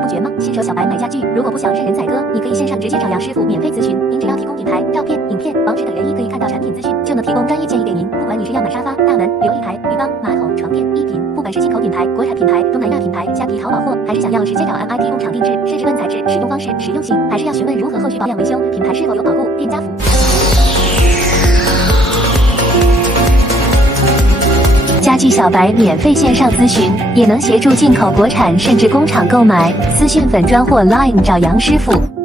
不绝吗？新手小白买家具，如果不想任人宰割，你可以线上直接找杨师傅免费咨询。您只要提供品牌、照片、影片、网址等原因可以看到产品资讯，就能提供专业建议给您。不管你是要买沙发、大门、琉璃台、浴缸、马桶、床垫、衣品，不管是进口品牌、国产品牌、东南亚品牌、虾皮淘宝货，还是想要直接找 MI 提供厂定制，甚至问材质、使用方式、实用性，还是要询问如何后续保养维修，品牌是否有保护，店家服务。家具小白免费线上咨询，也能协助进口国产甚至工厂购买。私讯粉专或 Line 找杨师傅。